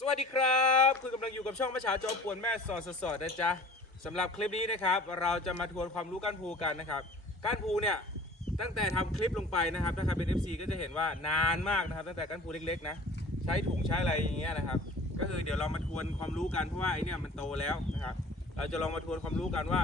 สวัสดีครับ คุณกำลังอยู่กับช่องมะฉาโจปวนแม่สอดสดๆนะจ๊ะสำหรับคลิปนี้นะครับ เราจะมาทวนความรู้ก้านภูกันนะครับก้านภูเนี่ยตั้งแต่ทำคลิปลงไปนะครับถ้าใครเป็น FC ก็จะเห็นว่านานมากนะครับ ตั้งแต่ก้านภูเล็กๆนะใช้ถุงใช้อะไรอย่างเงี้ยนะครับ ก็คือเดี๋ยวเรามาทวนความรู้กันเพราะว่าไอเนี่ยมันโตแล้วนะครับ เราจะลองมาทวนความรู้กันว่า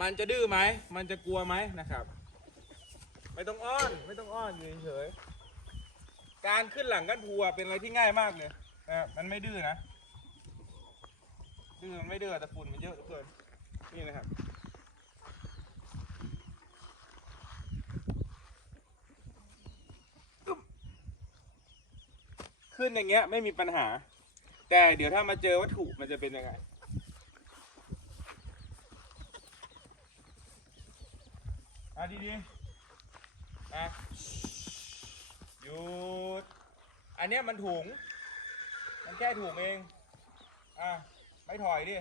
มันจะดื้อไหมมันจะกลัวไหมนะครับไม่ต้องอ้อนไม่ต้องอ้อนอยู่เฉยๆการขึ้นหลังก้านภูอะเป็นอะไรที่ง่ายมากเลย นะมันไม่ดื้อนะดื้อมันไม่ดื้อแต่ฝุ่นมันเยอะเหลือเกินนี่นะครับขึ้นอย่างเงี้ยไม่มีปัญหา แต่เดี๋ยวถ้ามาเจอวัตถุมันจะเป็นยังไงอะดีๆอะหยุดอันเนี้ยมันถุง มันแค่ถุงเอง อะ ไม่ถอยดิ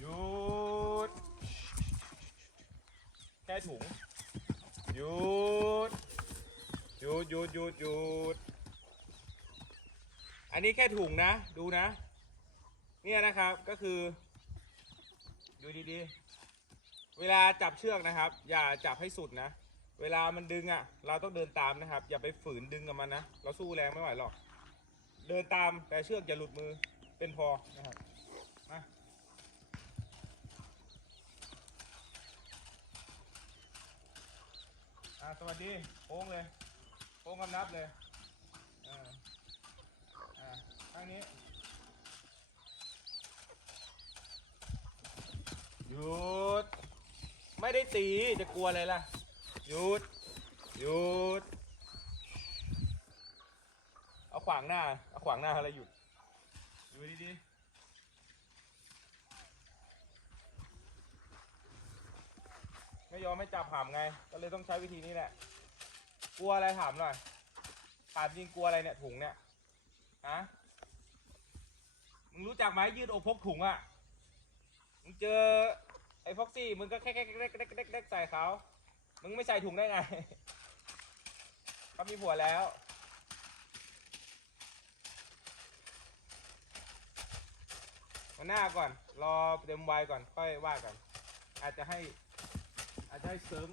หยุด แค่ถุง หยุด หยุดหยุดหยุดหยุด อันนี้แค่ถุงนะ ดูนะ เนี่ยนะครับ ก็คือ ดูดีๆ เวลาจับเชือกนะครับ อย่าจับให้สุดนะ เวลามันดึงอะ เราต้องเดินตามนะครับ อย่าไปฝืนดึงกับมันนะ เราสู้แรงไม่ไหวหรอก เดินตามแต่เชือกอย่าหลุดมือเป็นพอนะครับ มาอ่าสวัสดีโป้งเลยโป้งกำนับเลยอ่าอ่าข้างนี้หยุด ไม่ได้ตีจะกลัวอะไรล่ะ หยุด หยุด เอาขวางหน้า เอาขวางหน้าอะไรหยุดอยู่ดีไม่ยอมไม่จับหามไง ก็เลยต้องใช้วิธีนี้แหละ กลัวอะไรถามหน่อย ถามจริงกลัวอะไรเนี่ยถุงเนี่ย ฮะ มึงรู้จักไหมยืดอกพกถุงอะ่ะ มึงเจอไอ้ฟ็อกซี่ มึงก็แค่แค่แค่แค่แค่แค่แค่ใส่เขา มึงไม่ใส่ถุงได้ไงเขามีผัวแล้วมาหน้าก่อน รอเต็มวัยก่อน ค่อยว่ากัน อาจจะให้ อาจจะให้เสริม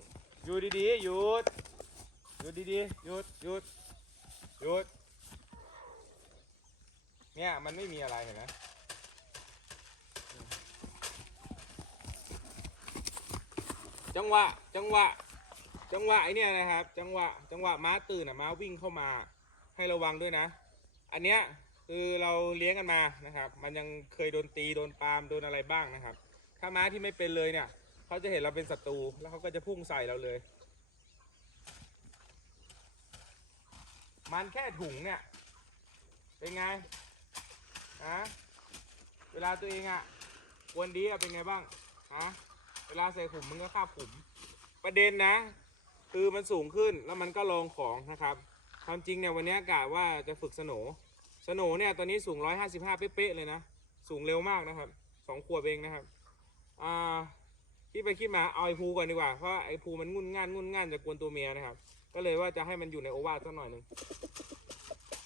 อยู่ดีๆหยุดหยุดดีๆหยุดหยุดหยุด เนี่ย มันไม่มีอะไรเห็นไหมจังหวะ จังหวะ จังหวะไอเนี่ยนะครับ จังหวะจังหวะม้าตื่นอะม้าวิ่งเข้ามาให้ระวังด้วยนะ อันเนี้ยคือเราเลี้ยงกันมานะครับ มันยังเคยโดนตีโดนปาล์มโดนอะไรบ้างนะครับ ถ้าม้าที่ไม่เป็นเลยเนี่ยเขาจะเห็นเราเป็นศัตรูแล้วเขาก็จะพุ่งใส่เราเลย มันแค่ถุงเนี่ยเป็นไงฮะเวลาตัวเองอะกวนดีอะเป็นไงบ้างฮะเวลาใส่ขุมมึงก็คาบขุมประเด็นนะ คือมันสูงขึ้นแล้วมันก็ลงของนะครับความจริงเนี่ยวันนี้กะว่าจะฝึกสโหนสโหนเนี่ยตอนนี้สูง 155 เป๊ะๆเลยนะ สูงเร็วมากนะครับสองขวบเองนะครับอ่าที่ไปคิดมาเอาไอ้ภูก่อนดีกว่าเพราะไอ้ภูมันงุนง่านงุนง่านจะกวนตัวเมียนะครับ ก็เลยว่าจะให้มันอยู่ในโอวาทสักหน่อยหนึ่ง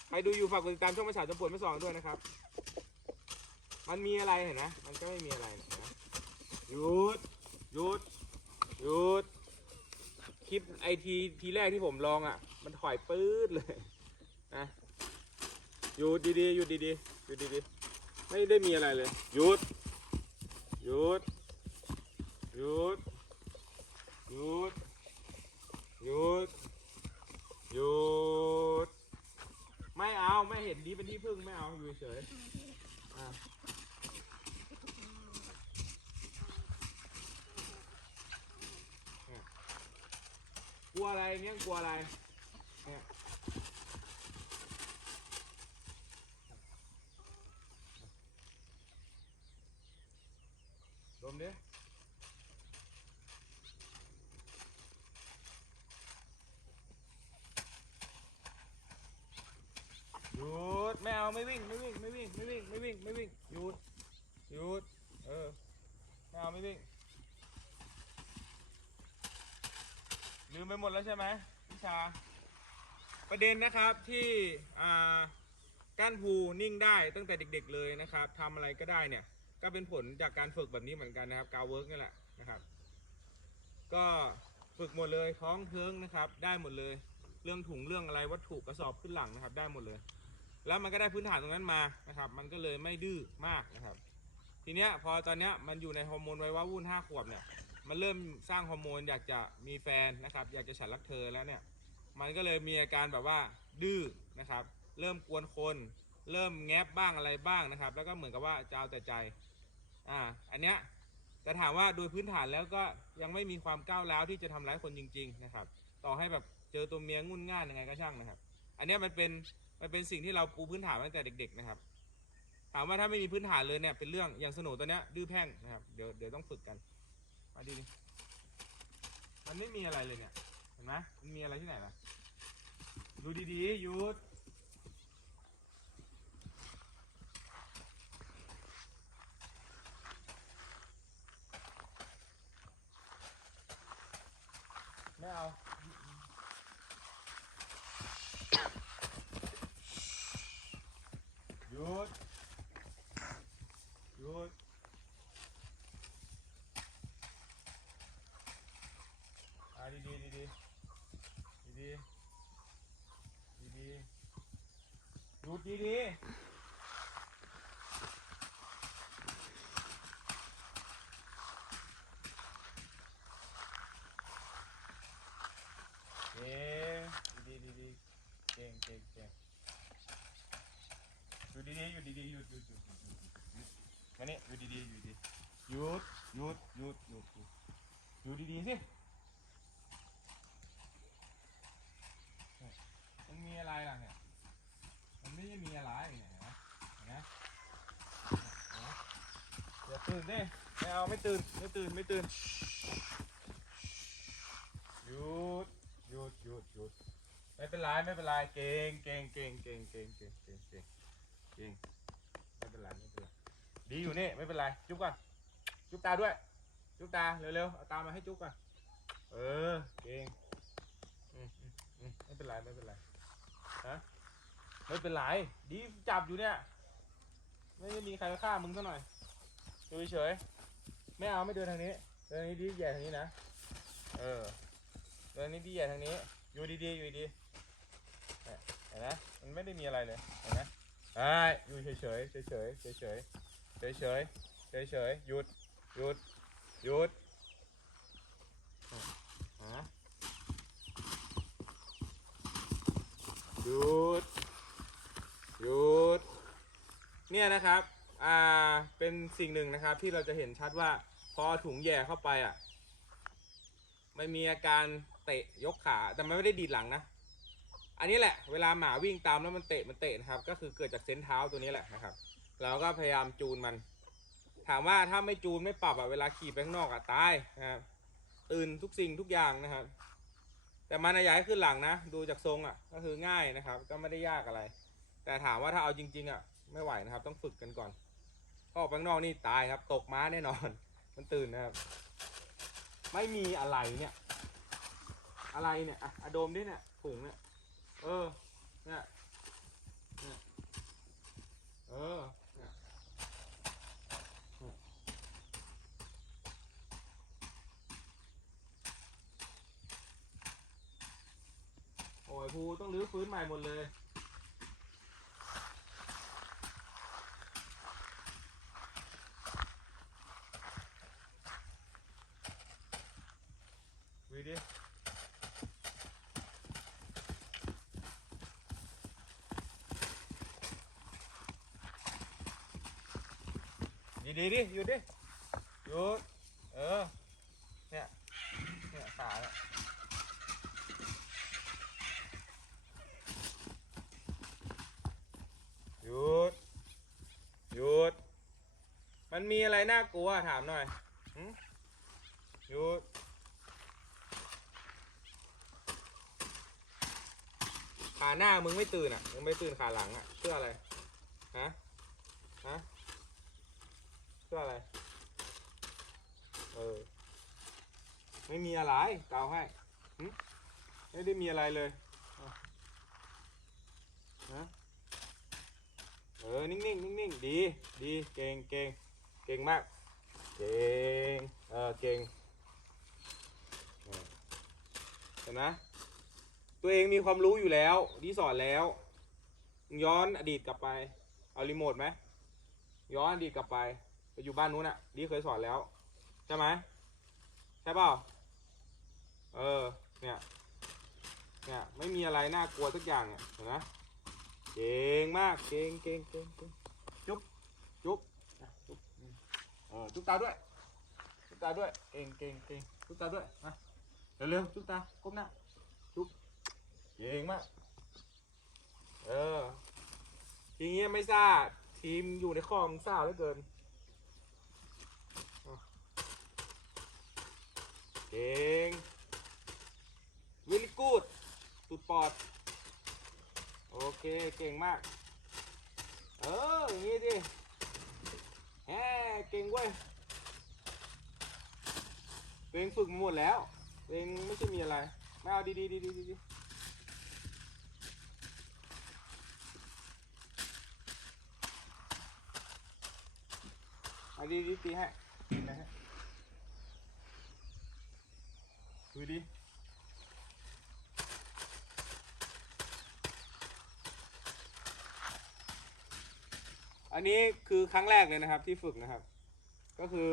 ใครดูอยู่ฝากกดติดตามช่องประชาชนปวดไม่สองด้วยนะครับ มันมีอะไรเห็นไหมมันก็ไม่มีอะไรนะหยุดหยุดหยุด คลิปไอทีทีแรกที่ผมลองอะ มันถอยปื๊ดเลยนะหยุดดีๆหยุดดีๆหยุดดีๆไม่ได้มีอะไรเลยหยุดหยุดหยุดหยุดหยุดหยุดไม่เอาไม่เห็นดีเป็นที่พึ่งไม่เอาอยู่เฉยๆอะเนี่ยกลัว อะไรเนี่ยกลัวอะไรเนี่ยดมดิหยุดไม่เอาไม่วิ่งไม่วิ่งไม่วิ่งไม่วิ่งไม่วิ่งไม่วิ่งหยุดหยุดเออไม่เอาไม่วิ่ง ลืมไปหมดแล้วใช่ไหมวิชา ประเด็นนะครับที่อ่าก้านภูนิ่งได้ตั้งแต่เด็กๆเลยนะครับทำอะไรก็ได้เนี่ย ก็เป็นผลจากการฝึกแบบนี้เหมือนกันนะครับกาวเวิร์กนี่แหละนะครับ ก็ฝึกหมดเลยท้องเทิงนะครับ ได้หมดเลย เรื่องถุงเรื่องอะไรวัตถุกระสอบขึ้นหลังนะครับ ได้หมดเลย แล้วมันก็ได้พื้นฐานตรงนั้นมานะครับ มันก็เลยไม่ดื้อมากนะครับ ทีเนี้ยพอตอนเนี้ยมันอยู่ในฮอร์โมนไวว้าวุ่นห้าขวบเนี่ย มันเริ่มสร้างฮอร์โมนอยากจะมีแฟนนะครับ อยากจะฉันรักเธอแล้วเนี่ย มันก็เลยมีอาการแบบว่าดื้อนะครับ เริ่มกวนคน เริ่มแงบบ้างอะไรบ้างนะครับ แล้วก็เหมือนกับว่าจะเอาแต่ใจ อ่า อันเนี้ยแต่ถามว่าโดยพื้นฐานแล้วก็ยังไม่มีความก้าวร้าวที่จะทำร้ายคนจริง ๆ นะครับ ต่อให้แบบเจอตัวเมียงุ่นง่านยังไงก็ช่างนะครับ อันเนี้ยมันเป็นมันเป็นสิ่งที่เราปูพื้นฐานมาตั้งแต่เด็ก ๆ นะครับ ถามว่าถ้าไม่มีพื้นฐานเลยเนี่ยเป็นเรื่องอย่างสนุตัวเนี้ยดื้อแพ่งนะครับ เดี๋ยวเดี๋ยวต้องฝึกกัน มาดิมันไม่มีอะไรเลยเนี่ย เห็นไหมมันมีอะไรที่ไหนล่ะ ดูดีๆหยุดไม่เอา ดดีดีเก่งดีดีดีเก่งเก่งเก่งอยู่ดีดีอยู่ดีดีหยุดหยุดหยุดหยุดหยุดหยุดหยุดมานี่อยู่ดีดีอยู่ดีหยุดหยุดหยุดหยุดหยุดอยู่ดีดีสิ มันมีอะไรล่ะเนี่ย มันไม่ได้มีอะไรเนี่ยเห็นไหมเห็นไหมเห็นไหมอย่า ตื่นดิไม่เอาไม่ตื่นไม่ตื่นไม่ตื่นหยุดหยุดหยุดหยุดไม่เป็นไรไม่เป็นไรเก่งเก่งเก่งเก่งเก่งเก่งเก่งเก่งเก่งไม่เป็นไรไม่เป็นไรดีอยู่นี่ไม่เป็นไรจุ๊บก่อนจุ๊บตาด้วย จุ๊บตาเร็วๆเอาตามาให้จุ๊บก่อนเออเก่งไม่เป็นไรไม่เป็นไรฮะไม่เป็นไรดีจับอยู่เนี่ย ไม่ได้มีใครมาฆ่ามึงซะหน่อย ดูเฉยๆไม่เอาไม่เดินทางนี้เดินทางนี้ดีใหญ่ทางนี้นะเออเดินนี้ดีใหญ่ทางนี้ อยู่ดีๆอยู่ดีเห็นไหมมันไม่ได้มีอะไรเลยเห็นไหมไอ้อยู่เฉยๆเฉยๆเฉยๆเฉยๆเฉยๆเฉยๆเฉยๆหยุดหยุดหยุดฮะหยุดหยุดเนี่ยนะครับ อ่าเป็นสิ่งหนึ่งนะครับ ที่เราจะเห็นชัดว่าพอถุงแย่เข้าไปอะไม่มีอาการเตะยกขาแต่มันไม่ได้ดีดหลังนะ อันนี้แหละ เวลาหมาวิ่งตามแล้วมันเตะมันเตะนะครับ ก็คือเกิดจากเส้นเท้าตัวนี้แหละนะครับ เราก็พยายามจูนมัน ถามว่าถ้าไม่จูนไม่ปรับอะเวลาขี่ไปข้างนอกอะตายนะครับตื่นทุกสิ่งทุกอย่างนะครับ แต่มันอะอยากให้ขึ้นหลังนะ ดูจากทรงอะ ก็คือง่ายนะครับ ก็ไม่ได้ยากอะไร แต่ถามว่าถ้าเอาจริง ๆ อะ ไม่ไหวนะครับ ต้องฝึกกันก่อน ถ้าออกไปข้างนอกนี่ตายครับ ตกม้าแน่นอน มันตื่นนะครับ ไม่มีอะไรเนี่ย อะไรเนี่ยอะอะโดมดิเนี่ยถุงเนี่ย เออ เนี่ยเนี่ยเออเนี่ยเนี่ยโอ้ยภูต้องรื้อฟื้นใหม่หมดเลย วีดิ ดีดิหยุดดิหยุดเออ เนี่ย เนี่ยขาเนี่ยหยุดหยุด มันมีอะไรน่ากลัวถามหน่อยหึหยุดขาหน้ามึงไม่ตื่นอะ มึงไม่ตื่นขาหลังอะเพื่ออะไร ฮะ ฮะ เพื่ออะไร เออ ไม่มีอะไรกาให้ไม่ได้มีอะไรเลยอะนะเออ นิ่งๆนิ่งๆดีดีเก่งเก่งเก่งมาก เก่ง เออ เก่งเห็นไหมตัวเองมีความรู้อยู่แล้วดีสอนแล้ว ย้อนอดีตกลับไป เอารีโมทไหม ย้อนอดีตกลับไป ไปอยู่บ้านนู้นอะ ดีเคยสอนแล้ว ใช่ไหม ใช่เปล่า เออ เนี่ย เนี่ย ไม่มีอะไรน่ากลัวสักอย่างเนี่ยเห็นไหมเก่งมากเก่งเก่งเก่งเก่งจุ๊บจุ๊บอะจุ๊บอืมเออจุ๊บตาด้วยจุ๊บตาด้วยเก่งเก่งเก่งจุ๊บตาด้วยมาเร็วๆจุ๊บตาก้มหน้าจุ๊บเก่งมากเออทีนี้ไม่ซ่าทีมอยู่ในคลอมซ่าเหลือเกินเก่ง วิลกูดสุดปอด โอเค เก่งมาก เออ อย่างนี้ดิแฮเก่งเว้ยตัวเองฝึกหมดแล้วตัวเองไม่ใช่มีอะไร ไม่เอาดีดีดีดีดีเอาดีดีตีให้นะฮะดูดิ อันนี้คือครั้งแรกเลยนะครับที่ฝึกนะครับ ก็คือ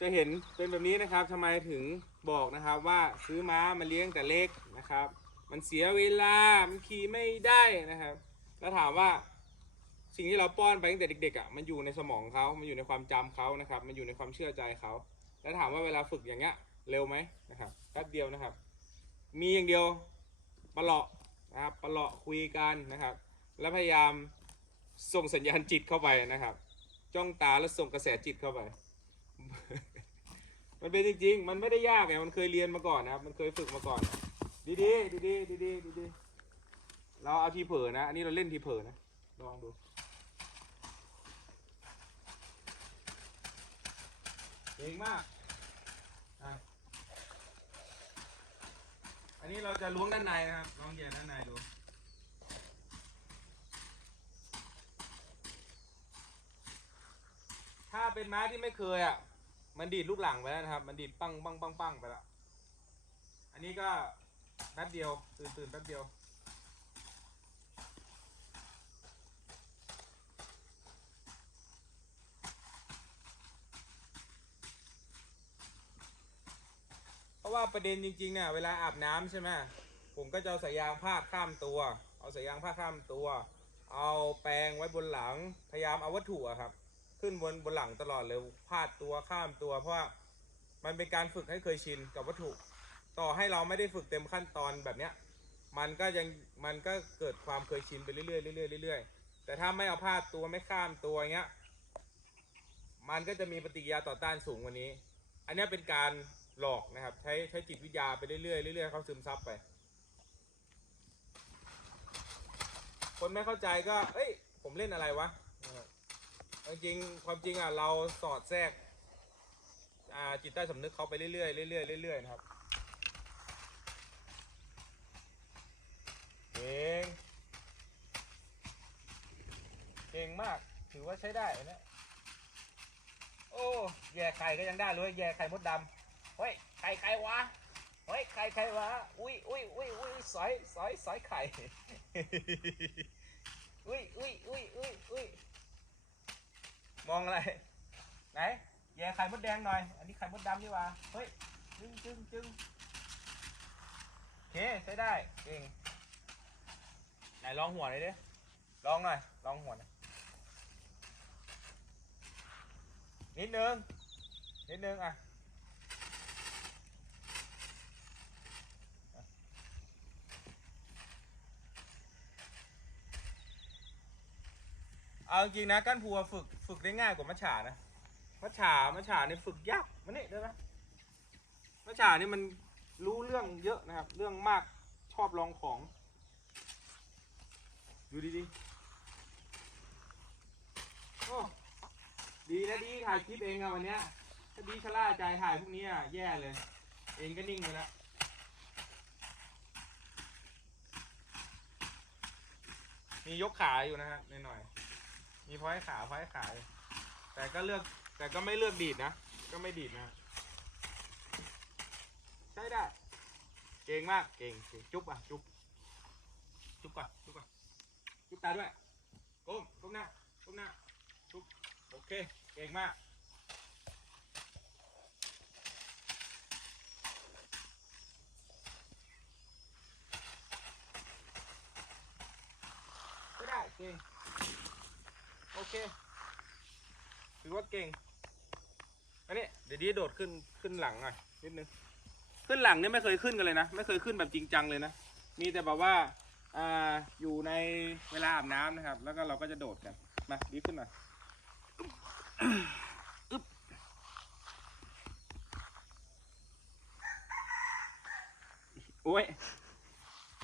จะเห็นเป็นแบบนี้นะครับทำไมถึงบอกนะครับว่าซื้อม้ามาเลี้ยงแต่เล็กนะครับ มันเสียเวลา มันขี่ไม่ได้นะครับ แล้วถามว่าสิ่งที่เราป้อนไปตั้งแต่เด็กๆอะมันอยู่ในสมองเขามันอยู่ในความจำเขานะครับ มันอยู่ในความเชื่อใจเขา แล้วถามว่าเวลาฝึกอย่างเงี้ยเร็วไหมนะครับแป๊บเดียวนะครับ มีอย่างเดียวปะเลาะนะครับปะเลาะคุยกันนะครับ แล้วพยายาม ส่งสัญญาณจิตเข้าไปนะครับ จ้องตาแล้วส่งกระแสจิตเข้าไป มันเป็นจริงๆ มันไม่ได้ยากไงมันเคยเรียนมาก่อนนะครับ มันเคยฝึกมาก่อน ดีดีดีดีดีดีดีดีๆเราเอาทีเผลอนะ อันนี้เราเล่นทีเผลอนะ ลองดูเก่งมากอะอันนี้เราจะล้วงด้านในนะครับลองแย่ด้านในดู ถ้า เป็นม้าที่ไม่เคยอะ มันดีดลูกหลังไปแล้วนะครับ มันดีดปังปังปังปังไปแล้ว อันนี้ก็แป๊บเดียว ตื่นตื่นแป๊บเดียว เพราะว่าประเด็นจริงๆเนี่ยเวลาอาบน้ำใช่ไหมผมก็จะเอาสายยางพาดข้ามตัว เอาสายยางพาดข้ามตัว เอาแปรงไว้บนหลัง พยายามเอาวัตถุครับ ขึ้นบนบนหลังตลอดเลยพาดตัวข้ามตัว เพราะว่ามันเป็นการฝึกให้เคยชินกับวัตถุ ต่อให้เราไม่ได้ฝึกเต็มขั้นตอนแบบเนี้ยมันก็ยังมันก็เกิดความเคยชินไปเรื่อยๆเรื่อยๆเรื่อยๆแต่ถ้าไม่เอาพาดตัวไม่ข้ามตัวเงี้ยมันก็จะมีปฏิกิริยาต่อต้านสูงกว่านี้ อันนี้เป็นการหลอกนะครับ ใช้ใช้จิตวิทยาไปเรื่อยๆเรื่อยๆเขาซึมซับไป คนไม่เข้าใจก็ เอ้ย ผมเล่นอะไรวะ จริงความจริงอะเราสอดแทรกอ่าจิตใต้สำนึกเขาไปเรื่อยๆเรื่อยๆเรื่อยๆนะครับเก่งเก่งมากถือว่าใช้ได้นะโอ้แย่ไข่ก็ยังได้เลยแย่ไข่มดดำเฮ้ยไข่ไข่วะเฮ้ยไข่ไข่วะอุ้ยอุ้ยอุ้ยอุ้ยสอยสอยสอยไข่อุ้ยอุ้ยอุ้ยอุ้ยอุ้ย มองอะไร ไหน แย่ไข่มดแดงหน่อย อันนี้ไข่มดดำนี่ว่า เฮ้ย จึงจึงจึงโอเค ใช้ได้เก่งไหนลองหัวหน่อยดิ ลองหน่อย ลองหัวหน่อย นิดนึง นิดนึงอะ เอาจริงนะก้านพัวฝึกฝึกได้ง่ายกว่ามัจฉานะมัจฉามัจฉานี่ฝึกยากมันนี่เด้ไหมมัจฉานี่มันรู้เรื่องเยอะนะครับ เรื่องมากชอบลองของ ดูดีๆโอ้ดีนะดีถ่ายคลิปเองอะวันเนี้ยถ้าดีชะล่าใจถ่ายพวกนี้อะแย่เลย เองก็นิ่งไปแล้วมียกขาอยู่นะฮะหน่อย มีพอยขาพอยขาแต่ก็เลือกแต่ก็ไม่เลือกดีดนะ ก็ไม่ดีดนะ ใช้ได้ เก่งมาก เก่งเก่งจุ๊บอะ จุ๊บ จุ๊บก่อน จุ๊บก่อน จุ๊บตาด้วย ก้ม ก้มหน้า ก้มหน้า จุ๊บ โอเค เก่งมาก ไม่ได้ เก่ง โอเค ถือว่าเก่ง อันนี้เดีโดดขึ้นขึ้นหลังหน่อยนิดนึงขึ้นหลังเนี่ยไม่เคยขึ้นกันเลยนะ ไม่เคยขึ้นแบบจริงจังเลยนะ มีแต่แบบว่าอ่าอยู่ในเวลาอาบน้ำนะครับ แล้วก็เราก็จะโดดกันมาดีขึ้นหน่อยโอ้ย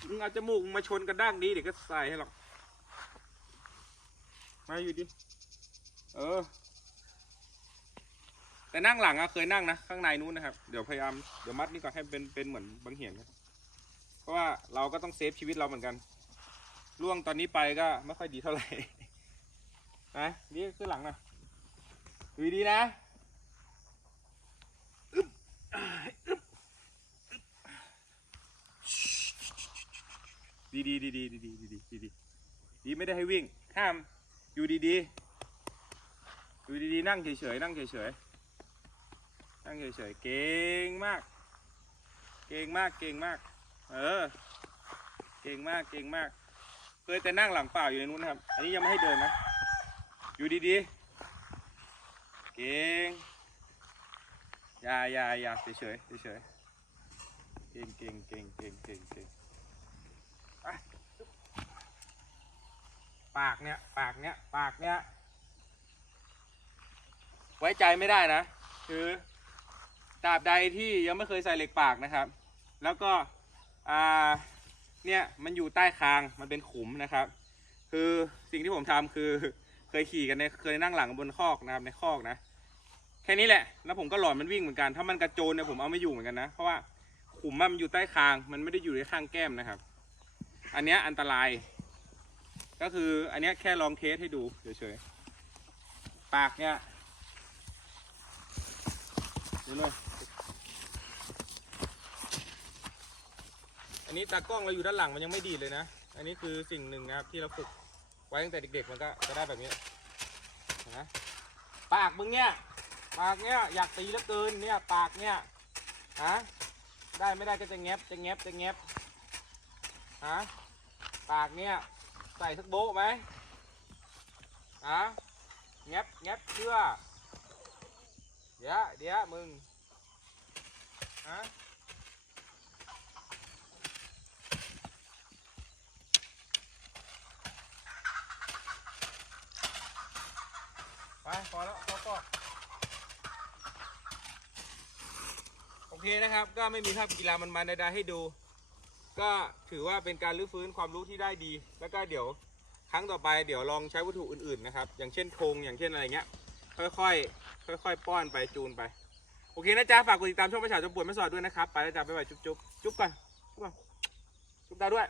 มึงเอาจมูกมึงมาชนกระด้างนี้เดี๋ยวก็ใส่ให้หรอก มาอยู่ดิ เออ แต่นั่งหลังอะเคยนั่งนะข้างในนู้นนะครับ เดี๋ยวพยายามเดี๋ยวมัดนี่ก่อนให้เป็นเป็นเหมือนบางเหียนนะเพราะว่าเราก็ต้องเซฟชีวิตเราเหมือนกันล่วงตอนนี้ไปก็ไม่ค่อยดีเท่าไหร่นะนี่ขึ้นหลังนะดูดีนะดีดีดีดีดีดีดีดีดีดีดีไม่ได้ให้วิ่งห้ามอยู่ดีๆอยู่ดีๆนั่งเฉยๆนั่งเฉยๆ นั่งเฉยๆ เก่งมาก เก่งมาก เก่งมาก เออ เก่งมาก เก่งมาก เคยแต่นั่งหลังเปล่าอยู่ในนู้นครับ อันนี้ยังไม่ให้เดินนะ อยู่ดีๆ เก่ง อย่าอย่าอย่าเฉยเฉยๆเฉยๆเก่งเก่งเก่งเก่งเก่งเก่งปปากเนี่ยปากเนี่ยปากเนี่ยไว้ใจไม่ได้นะ คือ ตราบใดที่ยังไม่เคยใส่เหล็กปากนะครับ แล้วก็อ่าเนี่ยมันอยู่ใต้คางมันเป็นขุมนะครับ คือสิ่งที่ผมทำคือเคยขี่กันในเคยนั่งหลังบนคอกนะครับในคอกนะ แค่นี้แหละ แล้วผมก็หลอนมันวิ่งเหมือนกัน ถ้ามันกระโจนเนี่ยผมเอาไม่อยู่เหมือนกันนะ เพราะว่าขุมมันอยู่ใต้คาง มันไม่ได้อยู่ในข้างแก้มนะครับ อันนี้อันตราย ก็คืออันนี้แค่ลองเทสให้ดูเฉยๆ ปากเนี่ยดูเลย อันนี้ตากล้องเราอยู่ด้านหลังมันยังไม่ดีดเลยนะ อันนี้คือสิ่งหนึ่งนะครับที่เราฝึกไว้ตั้งแต่เด็กๆมันก็จะได้แบบนี้นะปากมึงเนี่ย ปากเนี่ยอยากตีเหลือเกินเนี่ย ปากเนี่ยฮะได้ไม่ได้ก็จะแงบจะแงบจะแงบฮะปากเนี่ยใส่สักโบ๊ะไหมฮะแงบแงบเชื่อเดี๋ยวเดี๋ยวมึงฮะ พอแล้วพอก็โอเคนะครับ ก็ไม่มีภาพกีฬามันๆใดๆให้ดู ก็ถือว่าเป็นการรื้อฟื้นความรู้ที่ได้ดี แล้วก็เดี๋ยวครั้งต่อไปเดี๋ยวลองใช้วัตถุอื่นๆนะครับ อย่างเช่นโครงอย่างเช่นอะไรเงี้ย ค่อยๆ ค่อยๆ ป้อนไปจูนไป โอเคนะจ๊ะ ฝากกดติดตามช่องประชาชนปวดไม่สอดด้วยนะครับ ไปแล้วจ้าบ๊ายบายจุ๊บๆจุ๊บก่อนจุ๊บก่อนจุ๊บดาด้วย